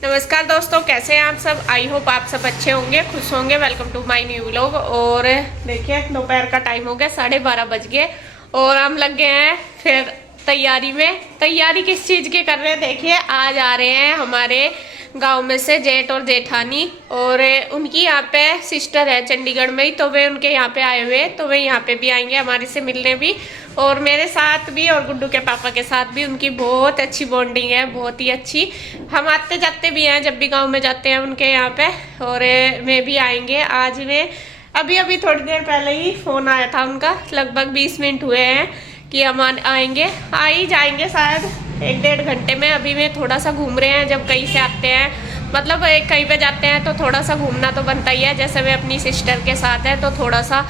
नमस्कार दोस्तों, कैसे हैं आप सब। आई होप आप सब अच्छे होंगे, खुश होंगे। Welcome to my new vlog. और देखिए दोपहर का टाइम हो गया, 12:30 बज गए और हम लग गए हैं फिर तैयारी में। तैयारी किस चीज़ की कर रहे हैं, देखिए आज आ रहे हैं हमारे गांव में से जेठ और जेठानी, और उनकी यहाँ पे सिस्टर है चंडीगढ़ में ही, तो वे उनके यहाँ पे आए हुए, तो वे यहाँ पे भी आएंगे हमारे से मिलने भी, और मेरे साथ भी और गुड्डू के पापा के साथ भी उनकी बहुत अच्छी बॉन्डिंग है, बहुत ही अच्छी। हम आते जाते भी हैं, जब भी गांव में जाते हैं उनके यहाँ पे, और वे भी आएंगे आज। में अभी अभी थोड़ी देर पहले ही फोन आया था उनका, लगभग 20 मिनट हुए हैं कि हम आएंगे, आ ही जाएंगे शायद 1-1.5 घंटे में। अभी वे थोड़ा सा घूम रहे हैं, जब कहीं से आते हैं, मतलब कहीं पे जाते हैं तो थोड़ा सा घूमना तो बनता ही है। जैसे वे अपनी सिस्टर के साथ है तो थोड़ा सा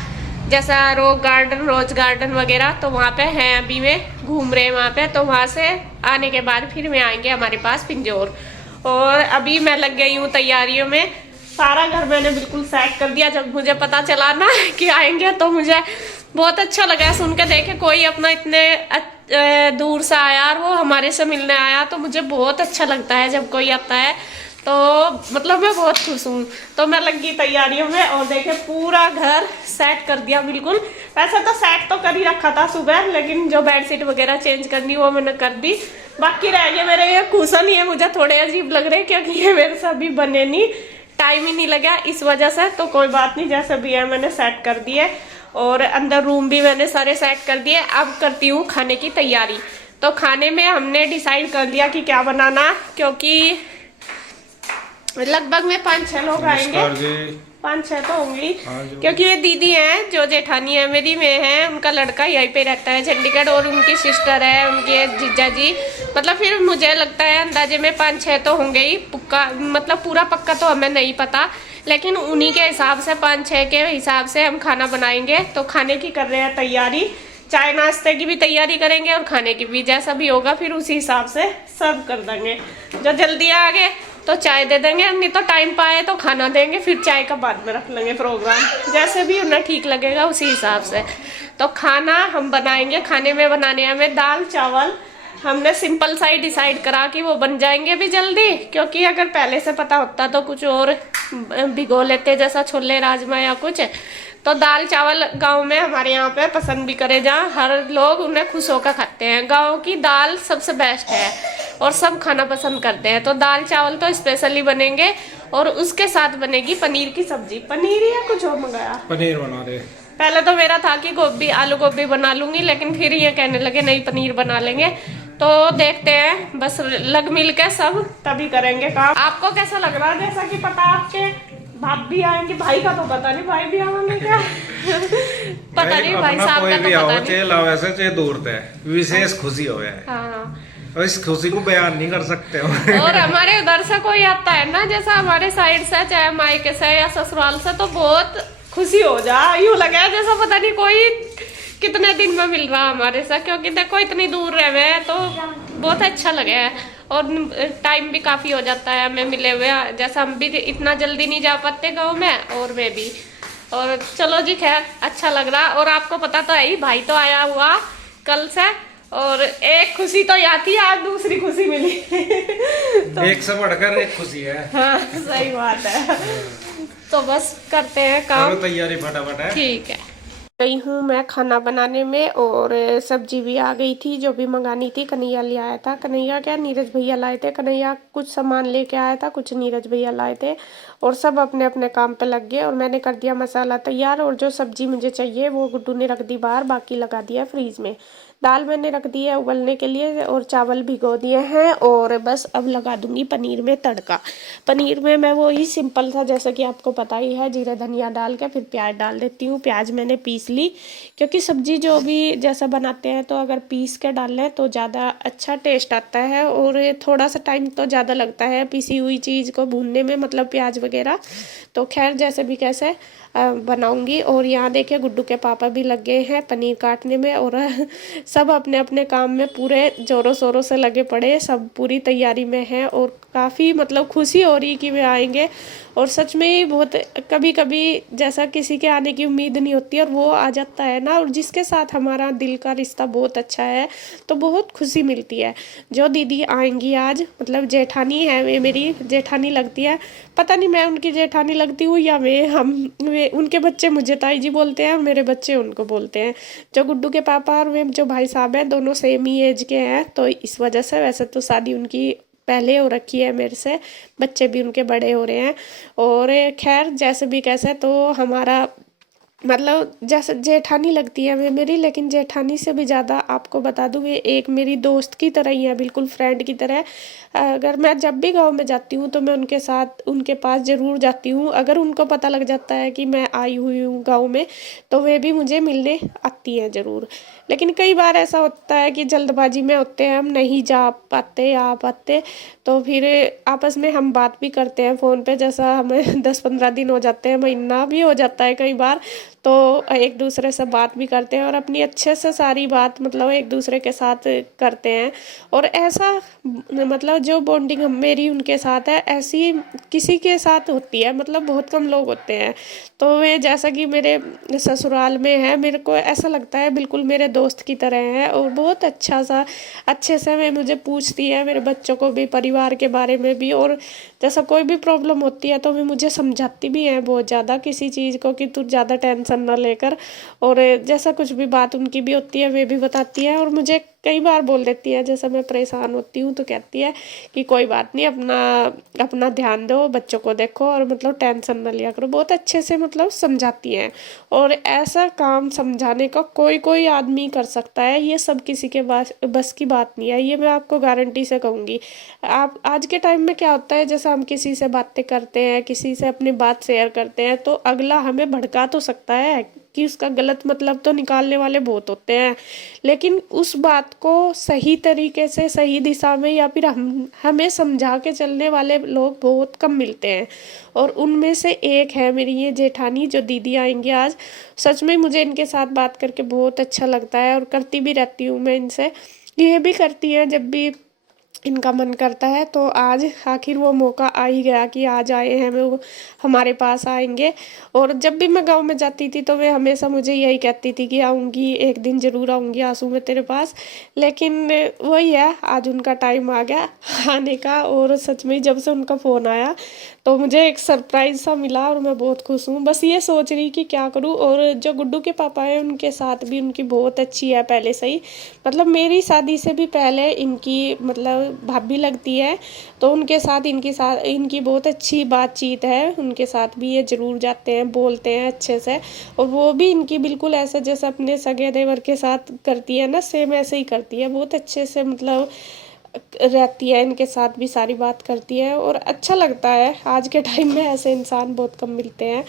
जैसा रोज गार्डन वगैरह, तो वहाँ पे हैं, अभी वे घूम रहे हैं वहाँ पे। तो वहाँ से आने के बाद फिर वे आएंगे हमारे पास पिंजौर। और अभी मैं लग गई हूँ तैयारियों में, सारा घर मैंने बिल्कुल सेट कर दिया। जब मुझे पता चला ना कि आएंगे तो मुझे बहुत अच्छा लगा सुन के। देखे कोई अपना इतने दूर से आया और वो हमारे से मिलने आया, तो मुझे बहुत अच्छा लगता है जब कोई आता है, तो मतलब मैं बहुत खुश हूँ। तो मैं लगी तैयारियों में और देखे पूरा घर सेट कर दिया बिल्कुल। वैसे तो सेट तो कर ही रखा था सुबह, लेकिन जो बेडशीट वगैरह चेंज करनी वो मैंने कर दी। बाकी रह गए मेरे ये कुशन, ये मुझे थोड़े अजीब लग रहे क्योंकि ये मेरे से अभी बने नहीं, टाइम ही नहीं लगा इस वजह से। तो कोई बात नहीं, जैसे भी है मैंने सेट कर दिए, और अंदर रूम भी मैंने सारे सेट कर दिए। अब करती हूँ खाने की तैयारी। तो खाने में हमने डिसाइड कर लिया कि क्या बनाना, क्योंकि लगभग में 5-6 लोग आएंगे, 5-6 तो होंगी, क्योंकि ये दीदी हैं जो जेठानी है मेरी में है, उनका लड़का यहीं पे रहता है चंडीगढ़, और उनकी सिस्टर है, उनके जीजा जी। मतलब फिर मुझे लगता है अंदाजे में 5-6 तो होंगे ही पक्का, मतलब पूरा पक्का तो हमें नहीं पता, लेकिन उन्हीं के हिसाब से 5-6 के हिसाब से हम खाना बनाएंगे। तो खाने की कर रहे हैं तैयारी, चाय नाश्ते की भी तैयारी करेंगे और खाने की भी, जैसा भी होगा फिर उसी हिसाब से सर्व कर देंगे। जो जल्दी आ गए तो चाय दे देंगे, नहीं तो टाइम पाए तो खाना देंगे, फिर चाय का बाद में रख लेंगे प्रोग्राम, जैसे भी उन्हें ठीक लगेगा उसी हिसाब से। तो खाना हम बनाएंगे, खाने में बनाने हमें दाल चावल हमने सिंपल सा ही डिसाइड करा कि वो बन जाएंगे भी जल्दी, क्योंकि अगर पहले से पता होता तो कुछ और भिगो लेते, जैसा छोले राजमा या कुछ। तो दाल चावल गांव में हमारे यहाँ पे पसंद भी करे, जहाँ हर लोग उन्हें खुश होकर खाते हैं। गांव की दाल सबसे बेस्ट है और सब खाना पसंद करते हैं। तो दाल चावल तो स्पेशली बनेंगे, और उसके साथ बनेगी पनीर की सब्जी। पनीर या कुछ और मंगाया, पनीर बना दे। पहले तो मेरा था कि गोभी आलू गोभी बना लूंगी, लेकिन फिर ये कहने लगे नहीं पनीर बना लेंगे। तो देखते हैं, बस लग मिल के सब तभी करेंगे काम। आपको कैसा लग रहा है, जैसा कि पता आपके भाभी आएंगे, भाई का तो पता नहीं, भाई भी आएंगे क्या पता नहीं, भाई साहब का तो पता नहीं। चाहे लाओ ऐसे चाहे दूर थे, विशेष खुशी हो है। हाँ, और इस खुशी को बयान नहीं कर सकते हो। और हमारे उधर से कोई आता है ना, जैसा हमारे साइड से, चाहे मायके से या ससुराल से, तो बहुत खुशी हो जा, यूं लगा जैसा पता नहीं कोई कितने दिन में मिल रहा हमारे साथ, क्योंकि देखो इतनी दूर रहे हैं तो बहुत अच्छा लगे है, और टाइम भी काफी हो जाता है हमें मिले हुए, जैसा हम भी इतना जल्दी नहीं जा पाते गाँव में, और मैं भी। और चलो जी, खैर अच्छा लग रहा। और आपको पता तो है ही, भाई तो आया हुआ कल से, और एक खुशी तो यहाँ थी, आज दूसरी खुशी मिली तो एक से बढ़कर एक खुशी है। हाँ सही बात है। तो बस करते हैं काम, तैयारी फटाफट है। ठीक है। गई हूँ मैं खाना बनाने में, और सब्जी भी आ गई थी जो भी मंगानी थी। कन्हैया ले आया था, कन्हैया क्या नीरज भैया लाए थे, कन्हैया कुछ सामान लेके आया था, कुछ नीरज भैया लाए थे, और सब अपने अपने काम पे लग गए। और मैंने कर दिया मसाला तैयार, और जो सब्जी मुझे चाहिए वो गुड्डू ने रख दी बाहर, बाकी लगा दिया फ्रीज में। दाल मैंने रख दी है उबलने के लिए, और चावल भिगो दिए हैं, और बस अब लगा दूंगी पनीर में तड़का। पनीर में मैं वो ही सिंपल था, जैसे कि आपको पता ही है, जीरा धनिया डाल के फिर प्याज डाल देती हूँ। प्याज मैंने पीस ली, क्योंकि सब्जी जो भी जैसा बनाते हैं तो अगर पीस के डाल लें तो ज़्यादा अच्छा टेस्ट आता है, और थोड़ा सा टाइम तो ज़्यादा लगता है पीसी हुई चीज़ को भूनने में, मतलब प्याज वगैरह। तो खैर जैसे भी कैसे बनाऊंगी। और यहाँ देखिए गुड्डू के पापा भी लग गए हैं पनीर काटने में, और सब अपने अपने काम में पूरे ज़ोरों शोरों से लगे पड़े, सब पूरी तैयारी में हैं और काफ़ी मतलब खुशी हो रही कि वे आएंगे। और सच में ही बहुत कभी कभी जैसा किसी के आने की उम्मीद नहीं होती और वो आ जाता है ना, और जिसके साथ हमारा दिल का रिश्ता बहुत अच्छा है तो बहुत खुशी मिलती है। जो दीदी आएंगी आज, मतलब जेठानी है, वे मेरी जेठानी लगती है। पता नहीं मैं उनकी जेठानी लगती हूँ या वे उनके बच्चे मुझे ताई जी बोलते हैं और मेरे बच्चे उनको बोलते हैं। जो गुड्डू के पापा और वे जो भाई साहब हैं दोनों सेम ही एज के हैं, तो इस वजह से वैसे तो शादी उनकी पहले हो रखी है मेरे से, बच्चे भी उनके बड़े हो रहे हैं। और खैर जैसे भी कैसे तो हमारा मतलब जैसे जेठानी लगती है वे मेरी, लेकिन जेठानी से भी ज़्यादा आपको बता दूँ वे एक मेरी दोस्त की तरह ही है, बिल्कुल फ्रेंड की तरह। अगर मैं जब भी गांव में जाती हूँ तो मैं उनके साथ उनके पास ज़रूर जाती हूँ। अगर उनको पता लग जाता है कि मैं आई हुई हूँ गांव में तो वे भी मुझे मिलने आती हैं ज़रूर। लेकिन कई बार ऐसा होता है कि जल्दबाजी में होते हैं, हम नहीं जा पाते आ पाते, तो फिर आपस में हम बात भी करते हैं फ़ोन पे। जैसा हमें 10-15 दिन हो जाते हैं, महीना भी हो जाता है कई बार, तो एक दूसरे से बात भी करते हैं और अपनी अच्छे से सारी बात मतलब एक दूसरे के साथ करते हैं। और ऐसा मतलब जो बॉन्डिंग मेरी उनके साथ है ऐसी किसी के साथ होती है, मतलब बहुत कम लोग होते हैं। तो वे जैसा कि मेरे ससुराल में है, मेरे को ऐसा लगता है बिल्कुल मेरे दोस्त की तरह है। और बहुत अच्छे से वे मुझे पूछती है, मेरे बच्चों को भी, परिवार के बारे में भी। और जैसा कोई भी प्रॉब्लम होती है तो वे मुझे समझाती भी हैं बहुत ज़्यादा किसी चीज़ को कि तू ज़्यादा टेंशन ना लेकर। और जैसा कुछ भी बात उनकी भी होती है वे भी बताती है, और मुझे कई बार बोल देती है जैसा मैं परेशान होती हूँ तो कहती है कि कोई बात नहीं, अपना अपना ध्यान दो, बच्चों को देखो और मतलब टेंशन ना लिया करो। बहुत अच्छे से मतलब समझाती हैं। और ऐसा काम समझाने का कोई कोई आदमी कर सकता है, ये सब किसी के बस की बात नहीं है, ये मैं आपको गारंटी से कहूँगी। आप आज के टाइम में क्या होता है, जैसा हम किसी से बातें करते हैं, किसी से अपनी बात शेयर करते हैं तो अगला हमें भड़का तो सकता है कि उसका गलत मतलब तो निकालने वाले बहुत होते हैं, लेकिन उस बात को सही तरीके से सही दिशा में या फिर हमें समझा के चलने वाले लोग बहुत कम मिलते हैं। और उनमें से एक है मेरी ये जेठानी, जो दीदी आएंगी आज। सच में मुझे इनके साथ बात करके बहुत अच्छा लगता है और करती भी रहती हूँ मैं इनसे, ये भी करती हैं जब भी इनका मन करता है। तो आज आखिर वो मौका आ ही गया कि आज आए हैं वो हमारे पास आएंगे। और जब भी मैं गांव में जाती थी तो वे हमेशा मुझे यही कहती थी कि आऊँगी, एक दिन ज़रूर आऊँगी आंसू मैं तेरे पास। लेकिन वही है, आज उनका टाइम आ गया आने का। और सच में जब से उनका फ़ोन आया तो मुझे एक सरप्राइज़ सा मिला और मैं बहुत खुश हूँ। बस ये सोच रही कि क्या करूँ। और जो गुड्डू के पापा हैं उनके साथ भी उनकी बहुत अच्छी है पहले से ही, मतलब मेरी शादी से भी पहले इनकी मतलब भाभी लगती है, तो उनके साथ इनकी बहुत अच्छी बातचीत है। उनके साथ भी ये ज़रूर जाते हैं, बोलते हैं अच्छे से। और वो भी इनकी बिल्कुल ऐसे जैसे अपने सगे देवर के साथ करती है ना, सेम ऐसे ही करती है, बहुत अच्छे से मतलब रहती है, इनके साथ भी सारी बात करती है। और अच्छा लगता है, आज के टाइम में ऐसे इंसान बहुत कम मिलते हैं।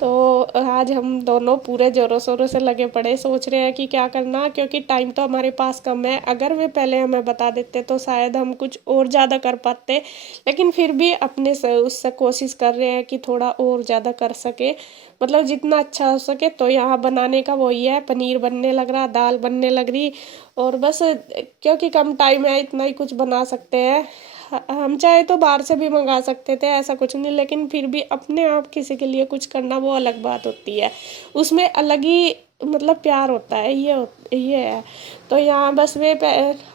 तो आज हम दोनों पूरे ज़ोरों शोरों से लगे पड़े, सोच रहे हैं कि क्या करना, क्योंकि टाइम तो हमारे पास कम है। अगर वे पहले हमें बता देते तो शायद हम कुछ और ज़्यादा कर पाते, लेकिन फिर भी अपने से उससे कोशिश कर रहे हैं कि थोड़ा और ज़्यादा कर सके, मतलब जितना अच्छा हो सके। तो यहाँ बनाने का वही है, पनीर बनने लग रहा, दाल बनने लग रही। और बस क्योंकि कम टाइम है इतना ही कुछ बना सकते हैं। हम चाहे तो बाहर से भी मंगा सकते थे, ऐसा कुछ नहीं, लेकिन फिर भी अपने आप किसी के लिए कुछ करना वो अलग बात होती है, उसमें अलग ही मतलब प्यार होता है। ये है। तो यहाँ बस वे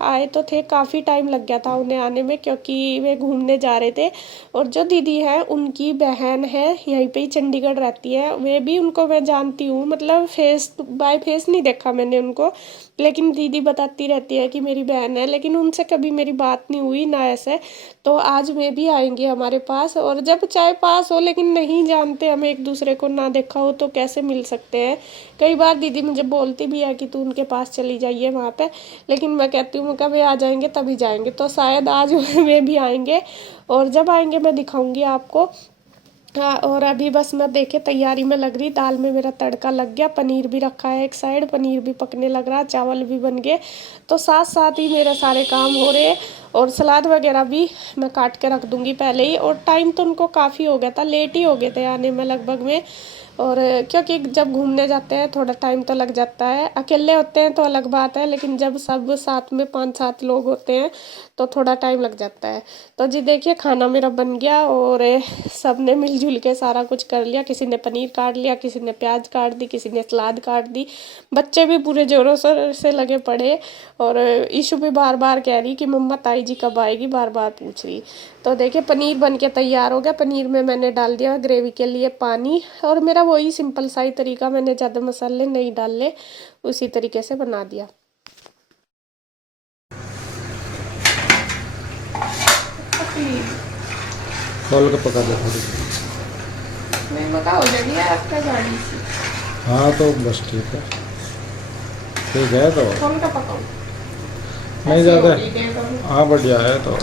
आए तो थे, काफ़ी टाइम लग गया था उन्हें आने में क्योंकि वे घूमने जा रहे थे। और जो दीदी है उनकी बहन है, यहीं पे ही चंडीगढ़ रहती है, वे भी उनको मैं जानती हूँ, मतलब फेस बाय फेस नहीं देखा मैंने उनको, लेकिन दीदी बताती रहती है कि मेरी बहन है, लेकिन उनसे कभी मेरी बात नहीं हुई ना ऐसे। तो आज वे भी आएंगे हमारे पास, और जब चाहे पास हो लेकिन नहीं जानते, हमें एक दूसरे को ना देखा हो तो कैसे मिल सकते हैं। कई बार दीदी मुझे बोलती भी है कि तू उनके पास चली जाइए वहाँ पे, लेकिन मैं कहती हूँ कभी आ जाएंगे तभी जाएंगे। तो शायद आज वे भी आएंगे, और जब आएंगे मैं दिखाऊंगी आपको। हाँ, और अभी बस मैं देखे तैयारी में लग रही, दाल में मेरा तड़का लग गया, पनीर भी रखा है एक साइड, पनीर भी पकने लग रहा, चावल भी बन गए। तो साथ साथ ही मेरे सारे काम हो रहे हैं। और सलाद वगैरह भी मैं काट के रख दूंगी पहले ही। और टाइम तो उनको काफ़ी हो गया था, लेट ही हो गए थे आने में लगभग में। और क्योंकि जब घूमने जाते हैं थोड़ा टाइम तो लग जाता है, अकेले होते हैं तो अलग बात है, लेकिन जब सब साथ में 5-7 लोग होते हैं तो थोड़ा टाइम लग जाता है। तो जी देखिए खाना मेरा बन गया और सब ने मिलजुल के सारा कुछ कर लिया। किसी ने पनीर काट लिया, किसी ने प्याज काट दी, किसी ने सलाद काट दी। बच्चे भी पूरे जोरों शोर से लगे पड़े और ईशु भी बार बार कह रही कि मम्मा ताई जी कब आएगी, बार बार पूछ रही। तो देखिए पनीर बन के तैयार हो गया। पनीर में मैंने डाल दिया ग्रेवी के लिए पानी, और मेरा वही सिंपल सा ही तरीका, मैंने ज़्यादा मसाले नहीं डाले, उसी तरीके से बना दिया। खोल के पका दे थोड़ी। नहीं बता हो जाएगी आपका गाड़ी से। हाँ तो बस ठीक है, ठीक है। तो खोल के पकाओ नहीं ज़्यादा, हाँ बढ़िया है। तो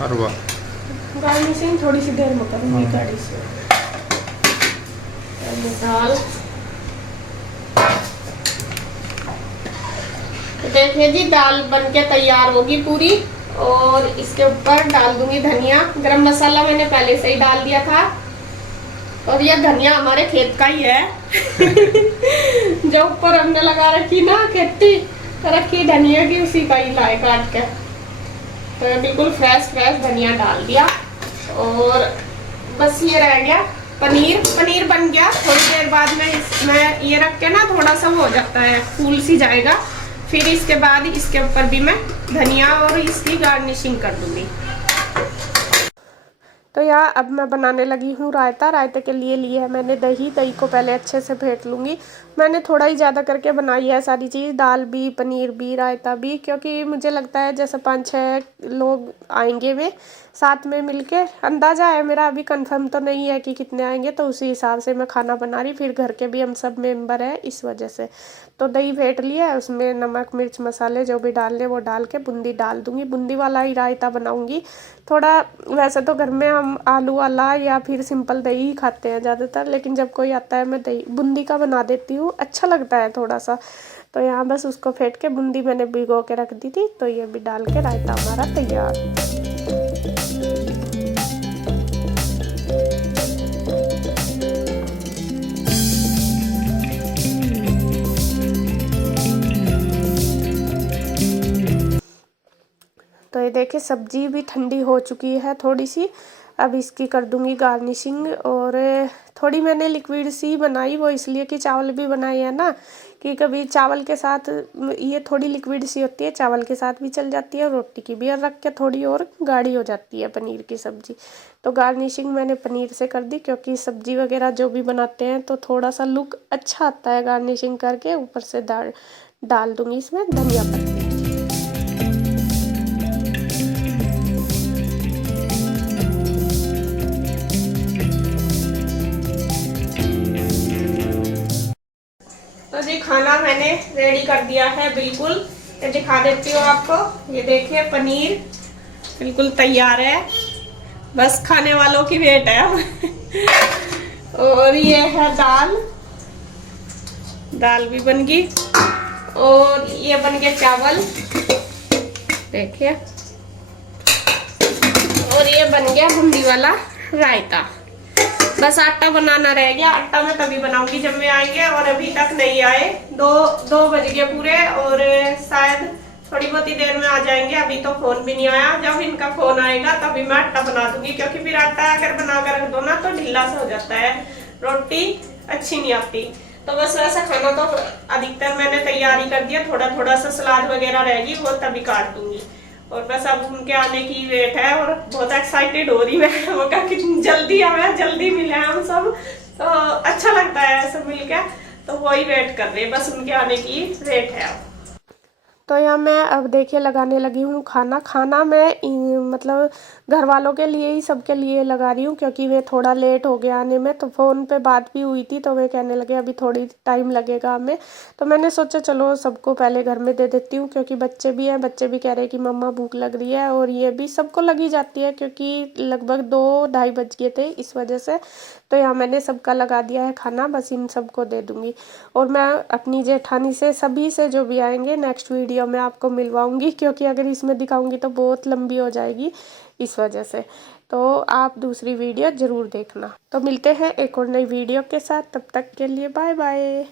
अरे वाह, गाड़ी से थोड़ी सी देर में करूँगी गाड़ी से। दाल तो देखिए जी दाल बनके तैयार होगी पूरी, और इसके ऊपर डाल दूंगी धनिया। गरम मसाला मैंने पहले से ही डाल दिया था, और ये धनिया हमारे खेत का ही है जो ऊपर हमने लगा रखी ना खेती रखी धनिया की, उसी का ही लाए काट के। तो बिल्कुल फ्रेश फ्रेश धनिया डाल दिया, और बस ये रह गया पनीर। पनीर बन गया। थोड़ी देर बाद में इसमें ये रख के ना थोड़ा सा वो हो जाता है, फूल सी जाएगा। फिर इसके बाद इसके ऊपर भी मैं धनिया और इसकी गार्निशिंग कर दूंगी। तो यहाँ अब मैं बनाने लगी हूँ रायता। रायते के लिए है मैंने दही। दही को पहले अच्छे से फेंट लूँगी। मैंने थोड़ा ही ज़्यादा करके बनाई है सारी चीज़, दाल भी, पनीर भी, रायता भी, क्योंकि मुझे लगता है जैसे 5-6 लोग आएंगे वे साथ में मिलके। अंदाज़ा है मेरा, अभी कंफर्म तो नहीं है कि कितने आएंगे, तो उसी हिसाब से मैं खाना बना रही। फिर घर के भी हम सब मेंबर हैं, इस वजह से। तो दही फेंट लिया है, उसमें नमक मिर्च मसाले जो भी डालने वो डाल के बूंदी डाल दूँगी। बूंदी वाला ही रायता बनाऊँगी। थोड़ा वैसे तो घर में हम आलू वाला या फिर सिंपल दही ही खाते हैं ज़्यादातर, लेकिन जब कोई आता है मैं दही बूंदी का बना देती हूँ, अच्छा लगता है थोड़ा सा। तो यहाँ बस उसको फेंट के बूंदी मैंने भिगो के रख दी थी, तो ये भी डाल के रायता हमारा तैयार। तो ये देखिए सब्जी भी ठंडी हो चुकी है थोड़ी सी। अब इसकी कर दूंगी गार्निशिंग। और थोड़ी मैंने लिक्विड सी बनाई, वो इसलिए कि चावल भी बनाए हैं ना, कि कभी चावल के साथ ये थोड़ी लिक्विड सी होती है, चावल के साथ भी चल जाती है, रोटी की भी, और रख के थोड़ी और गाढ़ी हो जाती है पनीर की सब्जी। तो गार्निशिंग मैंने पनीर से कर दी, क्योंकि सब्जी वगैरह जो भी बनाते हैं तो थोड़ा सा लुक अच्छा आता है गार्निशिंग करके। ऊपर से डाल दूंगी इसमें धनिया पत्ती। तो जी खाना मैंने रेडी कर दिया है बिल्कुल। ये दिखा देती हूँ आपको। ये देखिए पनीर बिल्कुल तैयार है, बस खाने वालों की वेट है और ये है दाल। दाल भी बन गई, और ये बन गए चावल देखिए, और ये बन गया बूंदी वाला रायता। बस आटा बनाना रह गया। आटा मैं तभी बनाऊंगी जब मैं आएंगे, और अभी तक नहीं आए। दो बज गए पूरे, और शायद थोड़ी बहुत ही देर में आ जाएंगे। अभी तो फोन भी नहीं आया। जब इनका फोन आएगा तभी मैं आटा बना दूंगी, क्योंकि फिर आटा अगर बना कर रख दो ना तो ढीला सा हो जाता है, रोटी अच्छी नहीं आती। तो बस वैसा खाना तो अधिकतर मैंने तैयारी कर दिया। थोड़ा सा सलाद वगैरह रहेगी, वो तभी काट दूंगी। और बस अब उनके आने की वेट है, और बहुत एक्साइटेड हो रही मैं। वो कहा कि जल्दी हमें जल्दी मिले हम सब, तो अच्छा लगता है ऐसे मिलके। तो वही वेट कर रहे हैं, बस उनके आने की वेट है अब। तो यहाँ मैं अब देखिए लगाने लगी हूँ खाना मैं मतलब घर वालों के लिए ही, सबके लिए लगा रही हूँ, क्योंकि वे थोड़ा लेट हो गया आने में। तो फ़ोन पे बात भी हुई थी, तो वे कहने लगे अभी थोड़ी टाइम लगेगा हमें। तो मैंने सोचा चलो सबको पहले घर में दे देती हूँ, क्योंकि बच्चे भी हैं। बच्चे भी कह रहे हैं कि मम्मा भूख लग रही है, और ये भी सबको लगी जाती है, क्योंकि लगभग 2-2:30 बज गए थे इस वजह से। तो यहाँ मैंने सबका लगा दिया है खाना, बस इन सबको दे दूँगी। और मैं अपनी जेठानी से, सभी से जो भी आएंगे नेक्स्ट वीडियो में आपको मिलवाऊंगी, क्योंकि अगर इसमें दिखाऊंगी तो बहुत लंबी हो जाएगी, इस वजह से। तो आप दूसरी वीडियो ज़रूर देखना। तो मिलते हैं एक और नई वीडियो के साथ, तब तक के लिए बाय बाय।